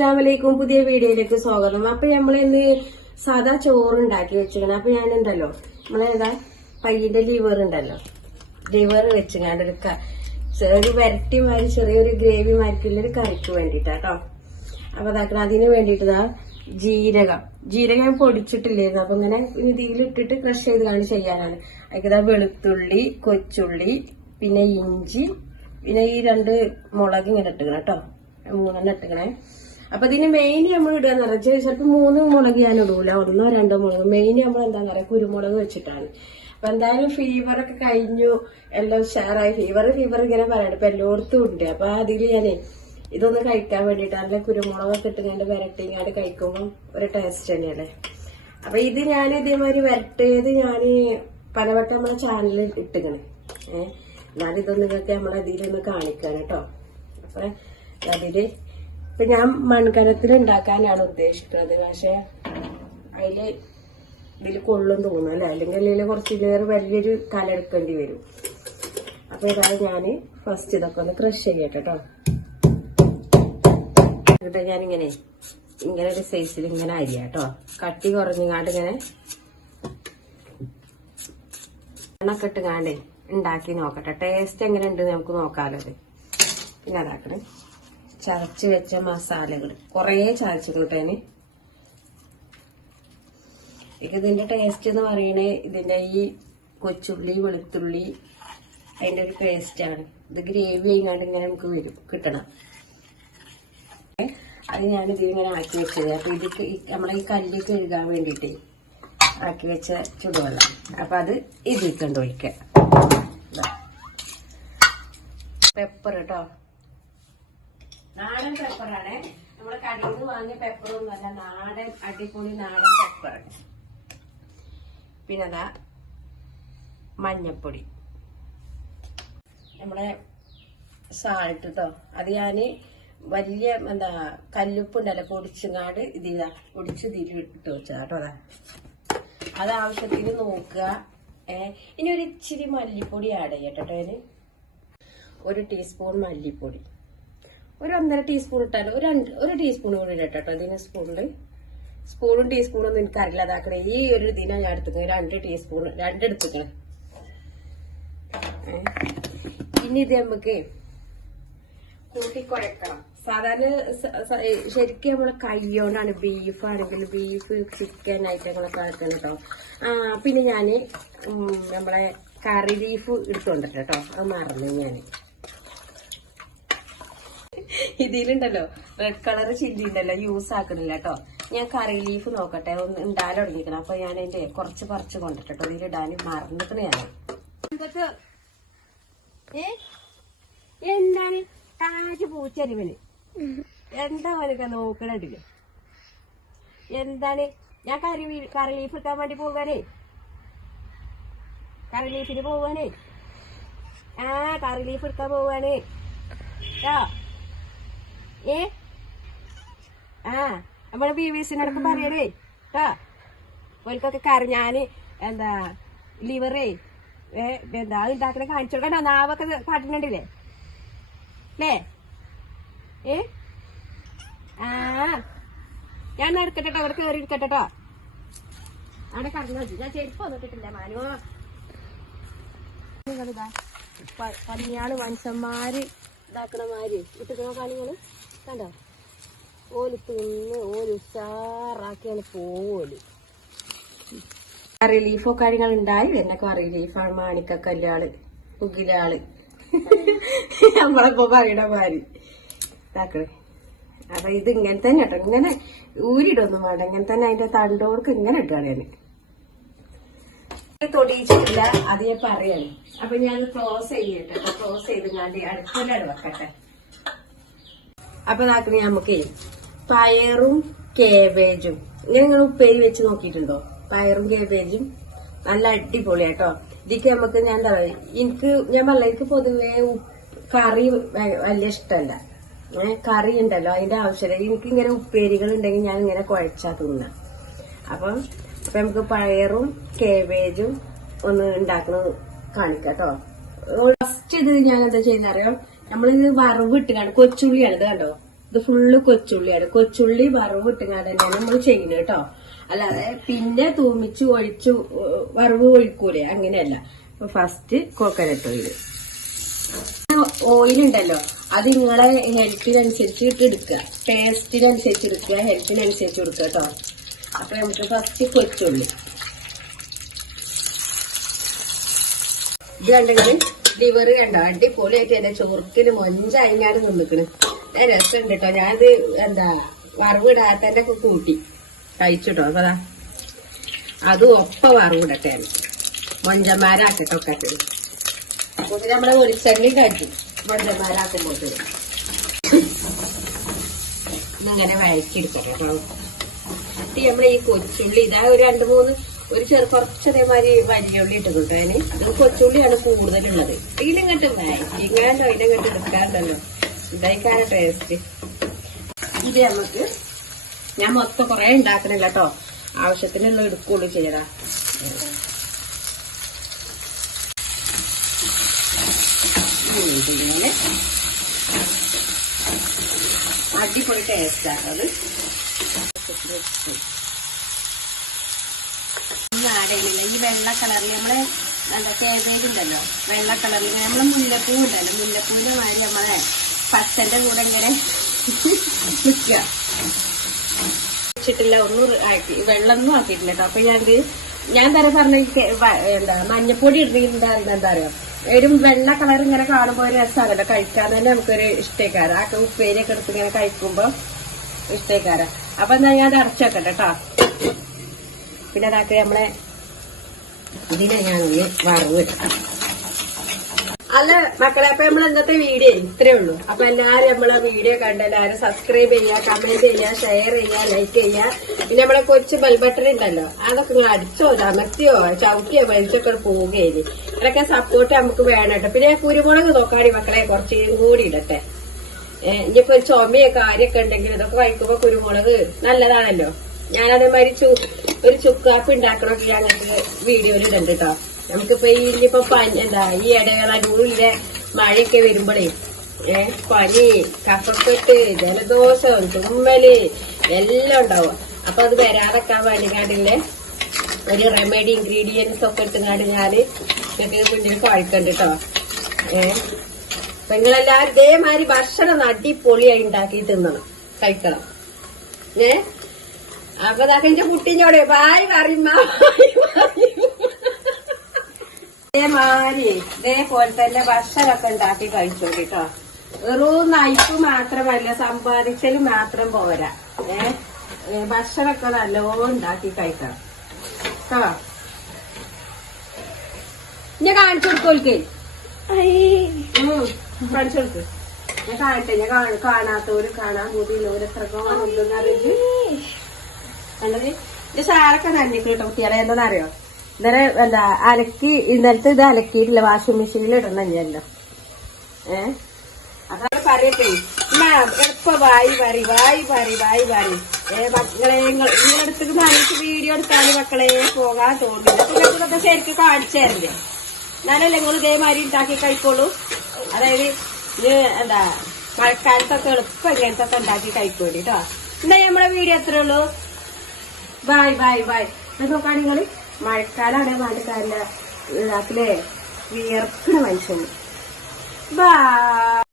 അസ്സാമലൈക്കും പുതിയ വീഡിയോയിലേക്ക് സ്വാഗതം. അപ്പൊ നമ്മൾ ഇന്ന് സാധാ ചോറ് ഉണ്ടാക്കി വെച്ചിരിക്കണം. അപ്പൊ ഉണ്ടല്ലോ നമ്മളേതാ പയ്യന്റെ ലിവർ ഉണ്ടല്ലോ. ലിവർ വെച്ചിങ്ങാണ്ട് ഒരു ചെറിയൊരു വരട്ടി മാതിരി ചെറിയൊരു ഗ്രേവി മാതിരിക്കുള്ള ഒരു കറിക്ക് വേണ്ടിട്ടാട്ടോ അപ്പൊ അതാക്കണം അതിന് വേണ്ടിട്ട് ജീരകം. ജീരകം ഞാൻ പൊടിച്ചിട്ടില്ലായിരുന്നു. അപ്പൊ ഇങ്ങനെ ഇതിലിട്ടിട്ട് ക്രഷ് ചെയ്ത് കാണി ചെയ്യാനാണ് അതിക്കതാ വെളുത്തുള്ളി കൊച്ചുള്ളി പിന്നെ ഇഞ്ചി പിന്നെ ഈ രണ്ട് മുളക് ഇങ്ങനെ ഇട്ടുക്കണം കേട്ടോ മൂന്നെണ്ണം ഇട്ടുക്കണേ അപ്പൊ ഇതിന് മെയിൻ നമ്മൾ ഇടുക എന്ന് പറഞ്ഞാൽ ചിലപ്പോൾ മൂന്ന് മുളക് ഞാൻ ഇടൂല. ഒന്നോ രണ്ടോ മുളക്. മെയിൻ നമ്മൾ എന്താ പറയാ കുരുമുളക് വെച്ചിട്ടാണ്. അപ്പൊ എന്തായാലും ഫീവർ ഒക്കെ കഴിഞ്ഞു. എല്ലാം ഉഷാറായി. ഫീവർ ഫീവർ ഇങ്ങനെ പറയണം ഇപ്പൊ എല്ലായിടത്തും ഉണ്ട്. അപ്പൊ അതിൽ ഞാനേ ഇതൊന്ന് കഴിക്കാൻ വേണ്ടിട്ട് നല്ല കുരുമുളകൊക്കെ ഇട്ടുകൊണ്ട് വരട്ടിങ്ങാണ്ട് കഴിക്കുമ്പോൾ ഒരു ടേസ്റ്റ് തന്നെയല്ലേ. അപ്പൊ ഇത് ഞാൻ ഇതേമാതിരി വരട്ടിയത് ഞാൻ പലവട്ടം നമ്മളെ ചാനലിൽ ഇട്ടുകണ് ഏഹ് ഞാനിതൊന്ന് നിങ്ങൾക്ക് നമ്മളെ ഇതിലൊന്ന് കാണിക്കാൻ കേട്ടോ. അപ്പൊ അതിൽ ഇപ്പൊ ഞാൻ മൺകലത്തിൽ ഉണ്ടാക്കാനാണ് ഉദ്ദേശിക്കുന്നത്. പക്ഷെ അതിൽ ഇതിൽ കൊള്ളും തോന്നുന്നു അല്ലെ? അല്ലെങ്കിൽ ഇതിൽ കുറച്ച് വേറെ വലിയൊരു കല എടുക്കേണ്ടി വരും. അപ്പൊ ഇതാണ് ഞാൻ ഫസ്റ്റ് ഇതൊക്കെ ഒന്ന് ക്രഷ് ചെയ്യട്ടെ കേട്ടോ എന്നിട്ട് ഞാനിങ്ങനെ ഇങ്ങനെ ഒരു സൈസിൽ ഇങ്ങനെ അരിയാട്ടോ കട്ടി കുറഞ്ഞങ്ങാണ്ട് ഇങ്ങനെ എണ്ണൊക്കെ ഇട്ടുകാണ്ടേ ഉണ്ടാക്കി നോക്കട്ടെ. ടേസ്റ്റ് എങ്ങനെ ഉണ്ട് നമുക്ക് നോക്കാലോ അത് പിന്നെ അതാക്കണേ. ചതച്ച് വെച്ച മസാലകൾ കുറേ ചതച്ചു കൂട്ടേന് ഇതിന്റെ ടേസ്റ്റ് എന്ന് പറയണേ ഇതിന്റെ ഈ കൊച്ചുള്ളി വെളുത്തുള്ളി അതിന്റെ ഒരു ടേസ്റ്റ് ആണ്. ഇത് ഗ്രേവി ചെയ്യാണ്ട് ഇങ്ങനെ നമുക്ക് വരും കിട്ടണം. അത് ഞാൻ ഇതിങ്ങനെ ആക്കി വെച്ചത്. അപ്പൊ ഇത് നമ്മളെ ഈ കല്ല് കഴുകാൻ വേണ്ടിട്ടേ ആക്കി വെച്ച ചുടുവെള്ളം. അപ്പൊ അത് ഇതിൽ ഒഴിക്കാം. പെപ്പർ കേട്ടോ നാടൻ പെപ്പറാണ് നമ്മുടെ കടയിൽ നിന്ന് വാങ്ങിയ പെപ്പറൊന്നും അല്ല നാടൻ അടിപൊളി നാടൻ പെപ്പർ പിന്നെ അതാ മഞ്ഞപ്പൊടി. നമ്മളെ സാൾട്ട് കേട്ടോ അത് ഞാൻ വലിയ എന്താ കല്ലുപ്പ് ഉണ്ടല്ലോ പൊടിച്ചുങ്ങാട് ഇതിലാ പൊടിച്ച് ഇതിൽ ഇട്ട് വെച്ചാ കേട്ടോ അതാ അത് ആവശ്യത്തിന് നോക്കുക. ഏ ഇനി ഒരു ഇച്ചിരി മല്ലിപ്പൊടി ആഡ് ചെയ്യട്ടോ ഒരു ടീസ്പൂൺ മല്ലിപ്പൊടി. ഒരു ഒന്നര ടീസ്പൂൺ ഇട്ടാലോ ഒരു ഒരു ടീസ്പൂൺ കൂടി ഇടട്ടോ ഇതിന് സ്പൂണിൽ സ്പൂണും ടീസ്പൂണും ഒന്നും എനിക്കറിയില്ല അതാക്കണേ. ഈ ഒരു ഇതിനാ ഞാൻ എടുത്തുക്കണേ. രണ്ട് ടീസ്പൂൺ രണ്ട് എടുത്തുക്കണേ. ഇനി ഇത് നമുക്ക് കൂട്ടി കുഴക്കണം സാധാരണ ശരിക്കും നമ്മളെ കൈയോണ്ടാണ് ബീഫ് ആണെങ്കിൽ ബീഫ് ചിക്കൻ ഐറ്റങ്ങളൊക്കെ ആക്കണം കേട്ടോ പിന്നെ ഉം, നമ്മളെ കറി ബീഫ് എടുത്തോണ്ടിട്ടോ കേട്ടോ അത് മറന്നു ഞാൻ. ഇതിലുണ്ടല്ലോ. റെഡ് കളർ ചില്ലി ഉണ്ടല്ലോ യൂസ് ആക്കണില്ല കേട്ടോ ഞാൻ കറി ലീഫ് നോക്കട്ടെ. ഒന്ന് ഉണ്ടാല തുടങ്ങിക്കണം അപ്പൊ ഞാൻ അതിന്റെ കുറച്ച് പറിച്ച് കൊണ്ടിട്ടോ ഇതിലിടാൻ മറന്നിക്കണ ഞാൻ. എന്താണ്? താജ് പൂച്ചരിവന് എന്താ അവനൊക്കെ നോക്കണണ്ടില്ലേ എന്താണ്? ഞാൻ കറി കറി ലീഫ് എടുക്കാൻ വേണ്ടി പോകാനേ കറി ലീഫിന് പോവാനേ ആ കറി ലീഫ് എടുക്കാൻ പോവാനേ ട്ടോ. ഏ? ആ നമ്മളെ ബി വി സിനോടൊക്കെ പറയണേ. കേട്ടോ ഓൽക്കൊക്കെ കറി ഞാൻ എന്താ ലിവറേ ഏ എന്താ ഉണ്ടാക്കണ കാണിച്ചു കൊടുക്കണ്ട. നാവൊക്കെ കാട്ടുന്നുണ്ടല്ലേ അല്ലേ ഏ? ആ. ഞാൻ നടക്കട്ടെ അവിടെ കയറി ഇരിക്കട്ടെ ട്ടോ. അവിടെ മതി ഞാൻ ചെരുപ്പ് വന്നിട്ടില്ല മാനോ. നിങ്ങളിതാ പ- കല്യാൾ മനുഷ്യന്മാര് ഇതാക്കണ മാതിരി. കാണികൾ കണ്ടോ? ഓൽ തിന്ന് ഓൽ ഉഷാറാക്കിയാണ് പോവോൽ. റിലീഫോ കാര്യങ്ങൾ ഉണ്ടായി. എന്നൊക്കെ റിലീഫാണ് മാണിക്കക്കല്ലാൾ ഉഗിലാൾ നമ്മളിപ്പോ പറയണ ഇതാക്കണേ. അപ്പൊ ഇത് ഇങ്ങനെ തന്നെ കേട്ടോ. ഇങ്ങനെ ഊരിടൊന്നും വേണ്ട. ഇങ്ങനെ തന്നെ അതിന്റെ തണ്ടോർക്ക് ഇങ്ങനെ ഇട്ടാണ് ഞാൻ തൊടിയിച്ചിട്ടില്ല. അത് ഞാൻ പറയാണ്. അപ്പൊ ഞാൻ ക്ലോസ് ചെയ്യട്ടെ. ക്ലോസ് ചെയ്ത് ഞാൻ അടുത്തല്ലേ വെക്കട്ടെ. അപ്പൊ നാക്കിന് നമുക്ക് പയറും കേബേജും നിങ്ങൾ ഉപ്പേരി വെച്ച് നോക്കിയിട്ടുണ്ടോ? പയറും കേബേജും നല്ല അടിപൊളിയാട്ടോ ഇതിക്ക് നമുക്ക് ഞാൻ എന്താ പറയാ എനിക്ക് ഞാൻ പറഞ്ഞ എനിക്ക് പൊതുവേ കറി വലിയ ഇഷ്ടമല്ല കറി ഉണ്ടല്ലോ അതിന്റെ ആവശ്യമില്ല. എനിക്ക് ഇങ്ങനെ ഉപ്പേരികൾ ഉണ്ടെങ്കിൽ ഞാൻ ഇങ്ങനെ കുഴച്ചാ തിന്ന. അപ്പം അപ്പൊ നമുക്ക് പയറും കേബേജും ഒന്ന് ഉണ്ടാക്കുന്നത് കാണിക്കാം കേട്ടോ ഫസ്റ്റ് ഇത് ഞാൻ എന്താ ചെയ്യുന്ന അറിയാം നമ്മളിത് വറവ് ഇട്ട് കാണും കൊച്ചുള്ളിയാണ് ഇത് കണ്ടോ? ഇത് ഫുള്ള് കൊച്ചുള്ളിയാണ്. കൊച്ചുള്ളി വറവ് ഇട്ടുങ്ങാണ്ട് തന്നെയാണ് നമ്മൾ ചെയ്യുന്നത് കേട്ടോ. അല്ലാതെ പിന്നെ തൂമിച്ച് ഒഴിച്ചു വറവ് ഒഴിക്കൂലേ? അങ്ങനെയല്ല. ഫസ്റ്റ് കോക്കനട്ട് ഓയിൽ ഓയിൽ ഉണ്ടല്ലോ. അത് നിങ്ങളെ ഹെൽത്തിനനുസരിച്ച് ഇട്ട് എടുക്കുക. ടേസ്റ്റിനനുസരിച്ച് എടുക്കുക ഹെൽത്തിനനുസരിച്ച് കൊടുക്കുക കേട്ടോ. അപ്പൊ നമുക്ക് ഫസ്റ്റ് കൊച്ചുള്ളി. ഇത് കണ്ടെങ്കിൽ ലിവർ കണ്ടോ? അടിപൊളിയായിട്ട് എന്റെ ചോർക്കിന് മൊഞ്ചായിങ്ങാട് നിന്നിക്കണ് ഞാൻ രസമുണ്ട് കേട്ടോ ഞാനിത് എന്താ വറവിടാത്തന്റെ ഒക്കെ കൂട്ടി. കഴിച്ചിട്ടോ? അപ്പതാ അതാ ഒപ്പ വറവിടട്ടെ മൊഞ്ചന്മാരാക്കിട്ടൊക്കെ അപ്പൊ ഇത് നമ്മളെ വെളിച്ചെണ്ണയും കഴിക്കും. മൊഞ്ചന്മാരാക്കുമ്പോൾ ഇങ്ങനെ വഴറ്റിയെടുക്കട്ടെ കേട്ടോ നമ്മൾ ഈ കൊച്ചുള്ളി ഇതാ ഒരു രണ്ട് മൂന്ന് ഒരു ചെറു കുറച്ച് അതേമാതിരി വലിയുള്ളി ഇട്ടിട്ടുണ്ട് അതിന് ഇത് കൊച്ചുള്ളിയാണ് കൂടുതലുള്ളത്. ഇതിലിങ്ങോട്ട് ഇതിലും ഇതിലിങ്ങോട്ട് എടുക്കാറുണ്ടല്ലോ ഇതായിക്കാണ് ടേസ്റ്റ് ഇത് നമുക്ക് ഞാൻ മൊത്തം കുറെ ഉണ്ടാക്കണില്ല കേട്ടോ ആവശ്യത്തിനുള്ള എടുക്കുള്ളൂ ചെയ്യടാ. അടിപൊളി ടേസ്റ്റാണ് അത്. നാടയിലില്ല ഈ വെള്ള കളറിൽ നമ്മൾ എന്താ കേബേജ് ഉണ്ടല്ലോ വെള്ള കളറിൽ നമ്മൾ മുല്ലപ്പൂ ഉണ്ടല്ലോ മുല്ലപ്പൂവിന്റെ മാതിരി നമ്മളെ പച്ചന്റെ കൂടെ ഇങ്ങനെ നിൽക്കുക വെച്ചിട്ടില്ല ഒന്നും ആക്കി വെള്ളമൊന്നും ആക്കിയിട്ടില്ല അപ്പൊ ഞാൻ ഞാൻ പറഞ്ഞ ഈ കെ- വ- എന്താ മഞ്ഞപ്പൊടി ഇടുന്നതിന്റെ എന്താ പറയാ ഒരു വെള്ള കളർ ഇങ്ങനെ കാണുമ്പോ ഒരു രസമാണല്ലോ കഴിക്കാൻ തന്നെ നമുക്കൊരു ഇഷ്ടക്കാരം. ആ ഉപ്പേരിയൊക്കെ എടുത്ത് ഇങ്ങനെ കഴിക്കുമ്പോ ഇഷ്ടക്കാരം. അപ്പൊ എന്നാ ഞാൻ അടച്ചു വെക്കട്ടെ കേട്ടോ പിന്നെ അതാക്കി നമ്മളെ ഇതിനെ ഞാൻ ഒന്ന് വറവ് അല്ല മക്കളെ അപ്പൊ നമ്മൾ ഇന്നത്തെ വീഡിയോ ഇത്രേ ഉള്ളൂ. അപ്പൊ എല്ലാരും നമ്മളെ വീഡിയോ കണ്ട എല്ലാരും സബ്സ്ക്രൈബ് ചെയ്യുക കമന്റ് ചെയ്യുക ഷെയർ ചെയ്യുക ലൈക്ക് ചെയ്യുക. പിന്നെ നമ്മളെ കൊച്ചു ബെൽ ബട്ടൺ ഉണ്ടല്ലോ അതൊക്കെ നിങ്ങൾ അടിച്ചോ അമർത്തിയോ ചവിട്ടിയോ വലിച്ചൊക്കെ പോവുകയില്ലേ അതൊക്കെ സപ്പോർട്ട് നമുക്ക് വേണം കേട്ടോ. പിന്നെ കുരുമുളക് നോക്കാടി മക്കളെ കുറച്ചും കൂടി ഇടട്ടെ. ഇനിയിപ്പോ ഒരു ചുമയോ കാര്യൊക്കെ ഉണ്ടെങ്കിൽ ഇതൊക്കെ കഴിക്കുമ്പോ കുരുമുളക് നല്ലതാണല്ലോ. ഞാൻ അതേമാതിരി ചു ഒരു ചുക്കാപ്പി ഉണ്ടാക്കണമൊക്കെ ഞങ്ങൾക്ക് വീഡിയോയിൽ കേട്ടോ നമുക്കിപ്പോ ഈ ഇനിയിപ്പോ പനി എന്താ ഈ ഇടകളൂരിലെ മഴയൊക്കെ വരുമ്പോഴേ ഏഹ് പനി കഫക്കെട്ട് ജലദോഷം തുമ്മൽ എല്ലാം ഉണ്ടാവും. അപ്പൊ അത് വരാതെക്കാൻ വേണ്ടിക്കാണ്ടില്ലേ ഒരു റെമഡി ഇൻഗ്രീഡിയൻസ് ഒക്കെ ഇട്ടുങ്ങാണ്ട് ഞാൻ നിങ്ങൾക്ക് കുഞ്ഞിന് കഴിക്കണ്ട് ഏഹ് അപ്പൊ നിങ്ങളെല്ലാരും ഇതേമാതിരി ഭക്ഷണം അടിപൊളിയായി ഉണ്ടാക്കി തിന്നണം കഴിക്കണം. ഏ അപ്പൊ അതൊക്കെ എന്റെ ബായ് പറയുമ്പോ ഇതേമാതിരി ഇതേപോലെ തന്നെ ഭക്ഷണമൊക്കെ ഉണ്ടാക്കി കഴിച്ചോ കേട്ടോ വെറും നയിപ്പ് മാത്രമല്ല സമ്പാദിക്കലും മാത്രം പോരാ. ഏ ഭക്ഷണമൊക്കെ നല്ലോണം ഉണ്ടാക്കി കഴിക്കണം. കേട്ടോ ഞാൻ കാണിച്ചു കൊടുക്കോൽക്കേ കാണിച്ചു കൊടുക്ക്. ഞാൻ കാണട്ടെ ഞാൻ കാണ- കാണാത്തവര് കാണാൻ എത്രത്തോളം ഉണ്ടെന്ന് അറിയിച്ച് കണ്ടത്? ഇത് സാറൊക്കെ നന്ദിക്ക് കേട്ടോ കുട്ടികളെ. എന്താണെന്നറിയോ? ഇന്നലെ എന്താ അലക്കി ഇന്നലത്തെ ഇത് അലക്കിയിട്ടില്ല വാഷിംഗ് മെഷീനിൽ ഇടണല്ലോ ഏഹ് അതാണ് പറയട്ടെ. എളുപ്പ വായി പറി വായി പറി വായി പറി ഏ മക്കളെ അടുത്തേക്ക് മനസ്സ് വീഡിയോ എടുത്താൽ മക്കളെ പോകാൻ തോന്നില്ല. അപ്പൊ നിങ്ങൾക്ക് ഇതൊക്കെ ശരിക്കും കാണിച്ചു തരണ്ടേ? എന്നാലല്ലേ നിങ്ങൾ ഇതേമാതിരി ഉണ്ടാക്കി കഴിക്കോളൂ അതായത് ഇത് എന്താ മഴക്കാലത്തൊക്കെ എളുപ്പം ഇങ്ങനത്തെ ഒക്കെ ഉണ്ടാക്കി കഴിക്കൂടി കേട്ടോ. എന്നാ നമ്മളെ വീഡിയോ എത്രേ ഉള്ളൂ. ബായ് ബായ് ബായ് ഇത് നോക്കാൻ നിങ്ങൾ മഴക്കാലാണ് മാറ്റക്കാരന്റെ അതിലെ വിയർക്കണ മനുഷ്യന്. ബായ്